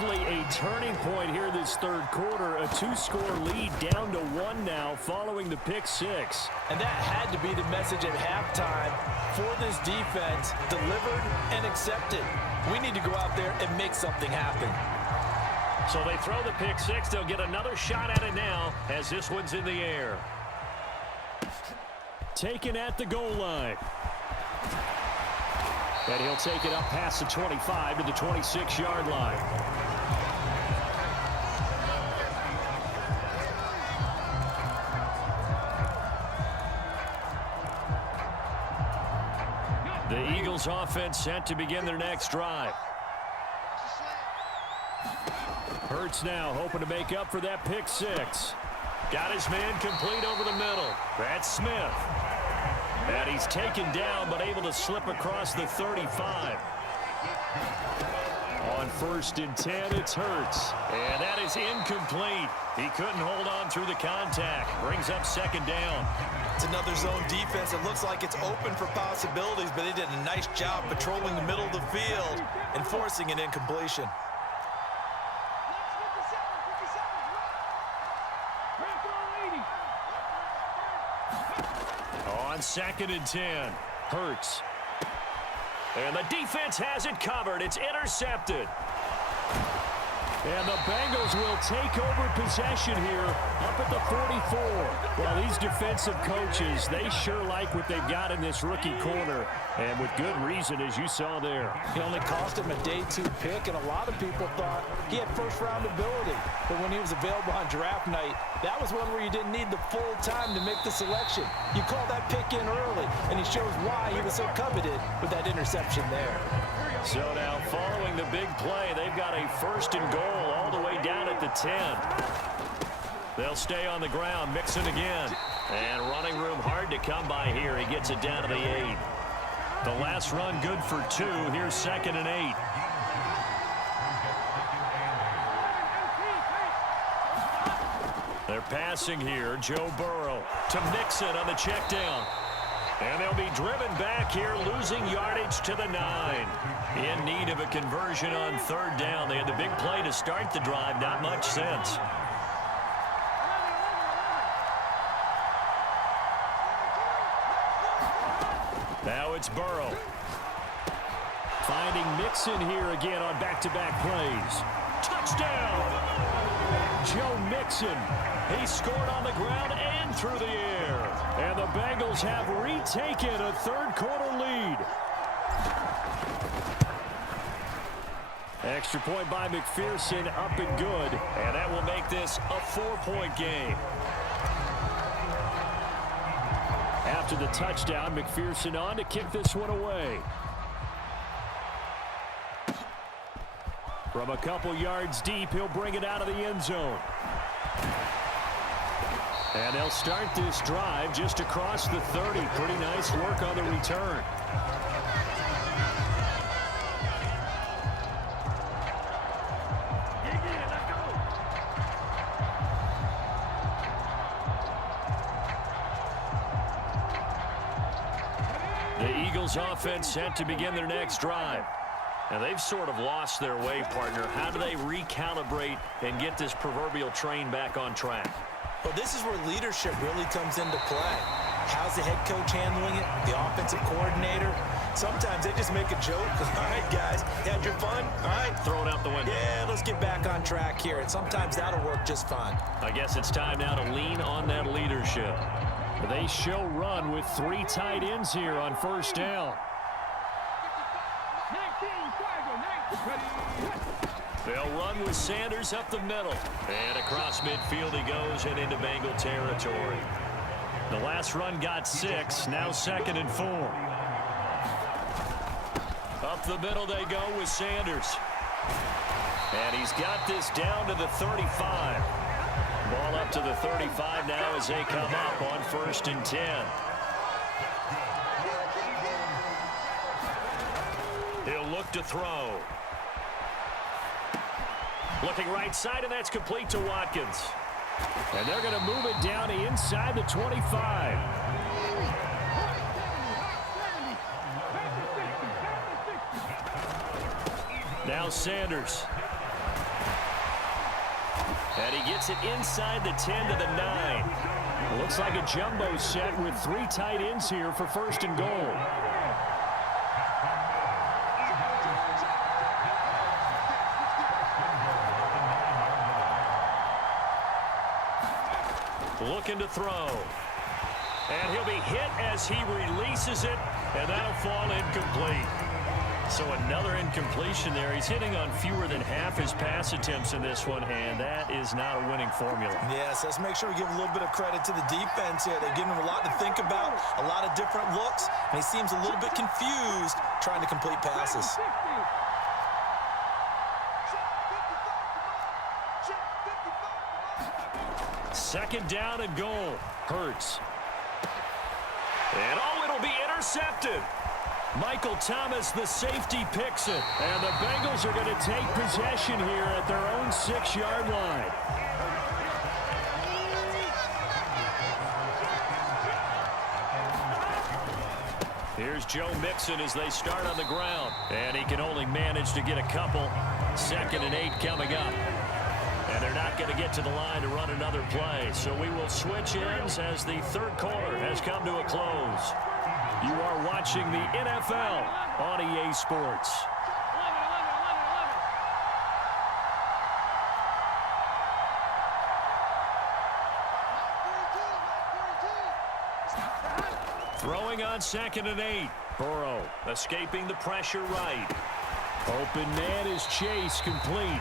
actually a turning point here this third quarter. A two-score lead down to one now following the pick six. And that had to be the message at halftime for this defense. Delivered and accepted. We need to go out there and make something happen. So they throw the pick six. They'll get another shot at it now as this one's in the air. Taken at the goal line. And he'll take it up past the 25 to the 26-yard line. The Eagles offense set to begin their next drive. Hurts now hoping to make up for that pick six. Got his man complete over the middle. That's Smith. And he's taken down, but able to slip across the 35. On 1st and 10, it's Hurts. And that is incomplete. He couldn't hold on through the contact. Brings up 2nd down. It's another zone defense. It looks like it's open for possibilities, but they did a nice job patrolling the middle of the field and forcing an incompletion. On 2nd and 10, Hurts. And the defense has it covered. It's intercepted. And the Bengals will take over possession here up at the 44. Well, these defensive coaches, they sure like what they've got in this rookie corner. And with good reason, as you saw there. He only cost him a day 2 pick, and a lot of people thought he had first-round ability. But when he was available on draft night, that was one where you didn't need the full time to make the selection. You call that pick in early, and he shows why he was so coveted with that interception there. So now following the big play, they've got a 1st and goal all the way down at the 10. They'll stay on the ground, Mixon again. And running room hard to come by here. He gets it down to the 8. The last run good for 2. Here's 2nd and 8. They're passing here. Joe Burrow to Mixon on the check down. And they'll be driven back here, losing yardage to the 9. In need of a conversion on 3rd down. They had the big play to start the drive. Not much sense. Now it's Burrow. Finding Mixon here again on back-to-back plays. Touchdown! Joe Mixon. He scored on the ground and through the air. And the Bengals have retaken a third quarter lead. Extra point by McPherson, up and good. And that will make this a 4-point game. After the touchdown, McPherson on to kick this one away. From a couple yards deep, he'll bring it out of the end zone. And they'll start this drive just across the 30. Pretty nice work on the return. The Eagles offense set to begin their next drive. And they've sort of lost their way, partner. How do they recalibrate and get this proverbial train back on track? Well, this is where leadership really comes into play. How's the head coach handling it? The offensive coordinator? Sometimes they just make a joke. All right, guys, had your fun? All right. Throw it out the window. Yeah, let's get back on track here. And sometimes that'll work just fine. I guess it's time now to lean on that leadership. They show run with 3 tight ends here on 1st down. They'll run with Sanders up the middle. And across midfield he goes and into Bengal territory. The last run got 6. Now 2nd and 4. Up the middle they go with Sanders. And he's got this down to the 35. Ball up to the 35 now as they come up on 1st and 10. He'll look to throw. Looking right side, and that's complete to Watkins. And they're going to move it down to inside the 25. Now Sanders. And he gets it inside the 10 to the 9. Looks like a jumbo set with 3 tight ends here for first and goal. Looking to throw. And he'll be hit as he releases it, and that'll fall incomplete. So another incompletion there. He's hitting on fewer than half his pass attempts in this one, and that is not a winning formula. Yes, let's make sure we give a little bit of credit to the defense here. They're giving him a lot to think about, a lot of different looks, and he seems a little bit confused trying to complete passes. Second down and goal. Hurts. And it'll be intercepted. Michael Thomas, the safety, picks it. And the Bengals are going to take possession here at their own 6-yard line. Here's Joe Mixon as they start on the ground. And he can only manage to get a couple. 2nd and 8 coming up. And they're not going to get to the line to run another play. So we will switch ends as the third quarter has come to a close. You are watching the NFL on EA Sports. Throwing on 2nd and 8. Burrow escaping the pressure right. Open man is Chase, complete.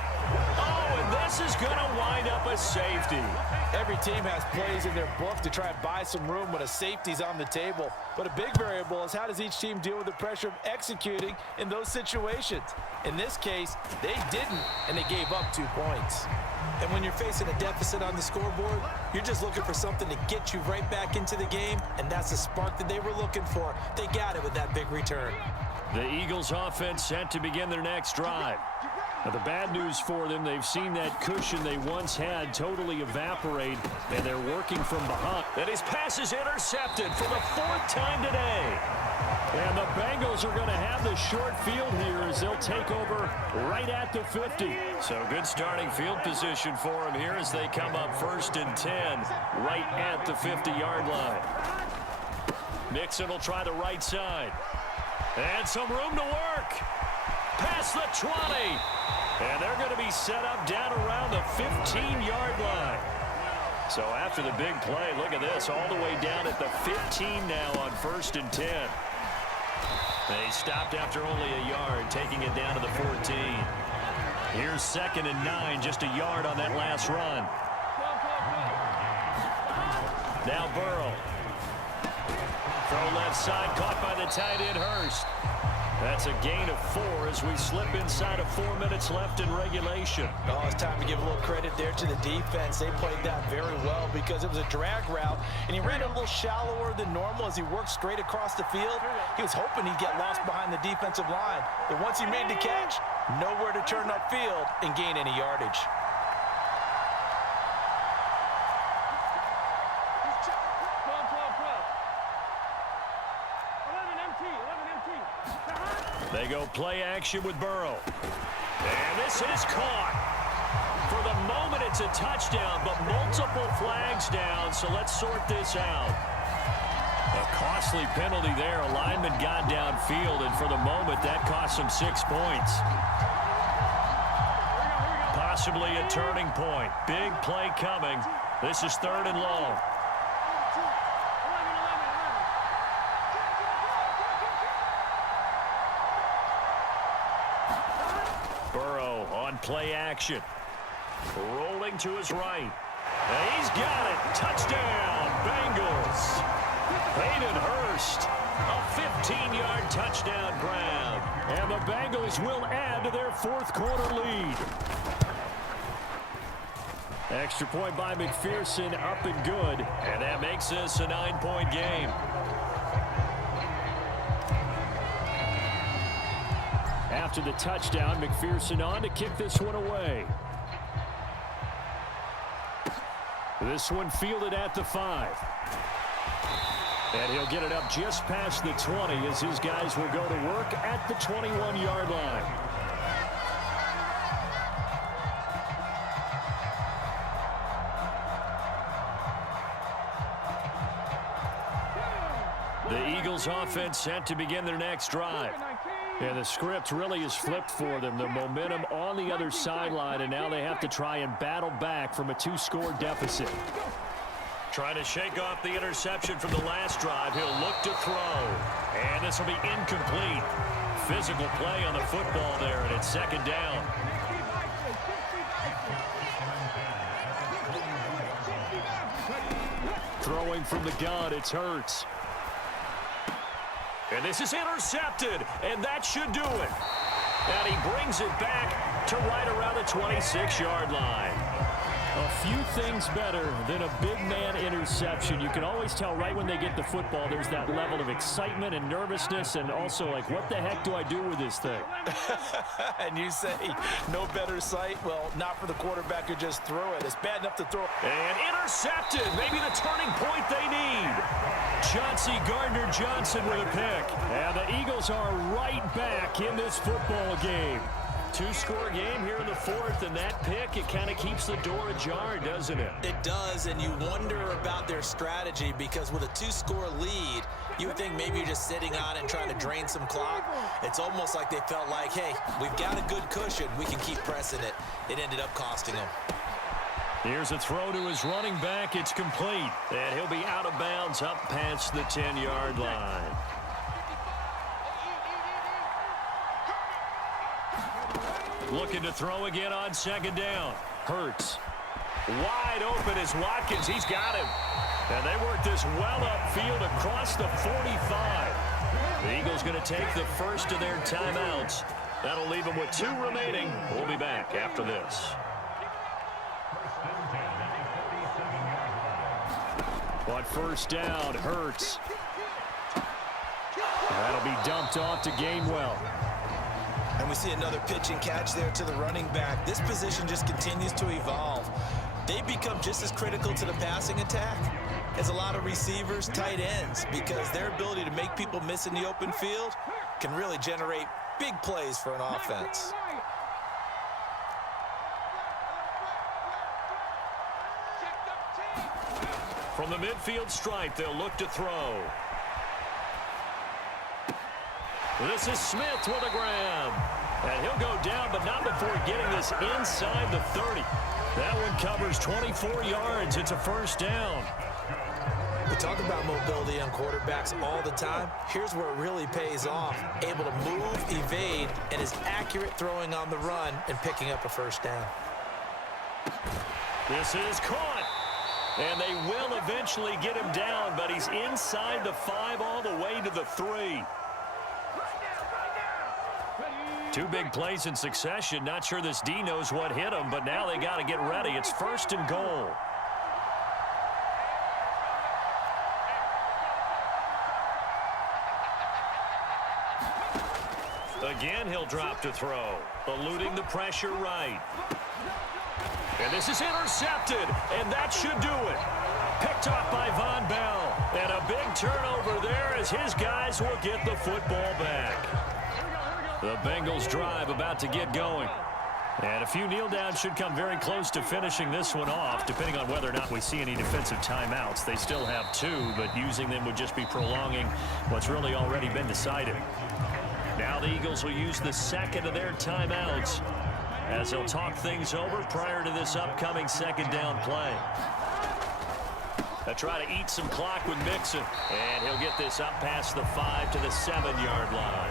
Oh, and this is going to wind up a safety. Every team has plays in their book to try and buy some room when a safety's on the table. But a big variable is how does each team deal with the pressure of executing in those situations. In this case, they didn't, and they gave up 2 points. And when you're facing a deficit on the scoreboard, you're just looking for something to get you right back into the game, and that's the spark that they were looking for. They got it with that big return. The Eagles offense set to begin their next drive. Now, the bad news for them, they've seen that cushion they once had totally evaporate, and they're working from behind. And his pass is intercepted for the 4th time today. And the Bengals are going to have the short field here as they'll take over right at the 50. So good starting field position for them here as they come up 1st and 10 right at the 50-yard line. Mixon will try the right side. And some room to work. Past the 20. And they're going to be set up down around the 15-yard line. So after the big play, look at this, all the way down at the 15 now on 1st and 10. They stopped after only a yard, taking it down to the 14. Here's 2nd and 9, just a yard on that last run. Now Burrow. Throw left side, caught by the tight end Hurst. That's a gain of 4 as we slip inside of 4 minutes left in regulation. Oh, it's time to give a little credit there to the defense. They played that very well because it was a drag route, and he ran a little shallower than normal as he worked straight across the field. He was hoping he'd get lost behind the defensive line. But once he made the catch, nowhere to turn upfield and gain any yardage. They go play action with Burrow. And this is caught. For the moment, it's a touchdown, but multiple flags down, so let's sort this out. A costly penalty there. A lineman got downfield, and for the moment, that cost him 6 points. Possibly a turning point. Big play coming. This is 3rd and long. Play action. Rolling to his right. And he's got it. Touchdown, Bengals. Hayden Hurst. A 15-yard touchdown grab. And the Bengals will add to their 4th quarter lead. Extra point by McPherson, up and good. And that makes this a 9-point game. After the touchdown, McPherson on to kick this one away. This one fielded at the 5. And he'll get it up just past the 20 as his guys will go to work at the 21-yard line. The Eagles offense set to begin their next drive. And the script really is flipped for them. The momentum on the other sideline, and now they have to try and battle back from a 2-score deficit. Trying to shake off the interception from the last drive. He'll look to throw. And this will be incomplete. Physical play on the football there, and it's second down. Throwing from the gun, it's Hurts. And this is intercepted, and that should do it. And he brings it back to right around the 26-yard line. A few things better than a big man interception. You can always tell right when they get the football, there's that level of excitement and nervousness, and also like, what the heck do I do with this thing? And you say, no better sight? Well, not for the quarterback who just threw it. It's bad enough to throw. And intercepted. Maybe the turning point they need. Chauncey Gardner-Johnson with a pick. And the Eagles are right back in this football game. 2-score game here in the fourth, and that pick, it kind of keeps the door ajar, doesn't it? It does, and you wonder about their strategy, because with a 2-score lead, you would think maybe you're just sitting on it and trying to drain some clock. It's almost like they felt like, hey, we've got a good cushion. We can keep pressing it. It ended up costing them. Here's a throw to his running back. It's complete, and he'll be out of bounds up past the 10-yard line. Looking to throw again on second down. Hurts. Wide open is Watkins. He's got him. And they work this well upfield across the 45. The Eagles going to take the first of their timeouts. That'll leave them with 2 remaining. We'll be back after this. On first down, Hurts. That'll be dumped off to Gainwell. And we see another pitch and catch there to the running back. This position just continues to evolve. They become just as critical to the passing attack as a lot of receivers, tight ends, because their ability to make people miss in the open field can really generate big plays for an offense. From the midfield stripe, they'll look to throw. This is Smith with a grab. And he'll go down, but not before getting this inside the 30. That one covers 24 yards. It's a first down. We talk about mobility on quarterbacks all the time. Here's where it really pays off. Able to move, evade, and is accurate throwing on the run and picking up a first down. This is caught. And they will eventually get him down, but he's inside the 5 all the way to the 3. 2 big plays in succession. Not sure this D knows what hit him, but now they got to get ready. It's first and goal. Again, he'll drop to throw, eluding the pressure right. And this is intercepted, and that should do it. Picked off by Von Bell. And a big turnover there as his guys will get the football back. The Bengals drive about to get going. And a few kneel downs should come very close to finishing this one off, depending on whether or not we see any defensive timeouts. They still have 2, but using them would just be prolonging what's really already been decided. Now the Eagles will use the second of their timeouts as they'll talk things over prior to this upcoming second down play. They'll try to eat some clock with Mixon, and he'll get this up past the 5 to the 7-yard line.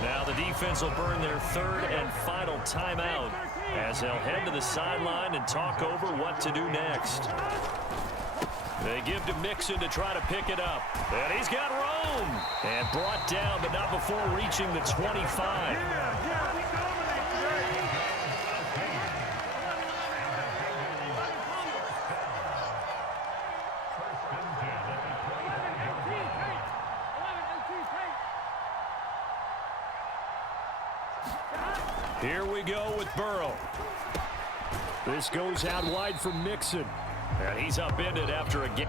Now the defense will burn their 3rd and final timeout as they'll head to the sideline and talk over what to do next. They give to Mixon to try to pick it up. And he's got room. And brought down, but not before reaching the 25. Here we go with Burrow. This goes out wide for Mixon. And he's upended after a game.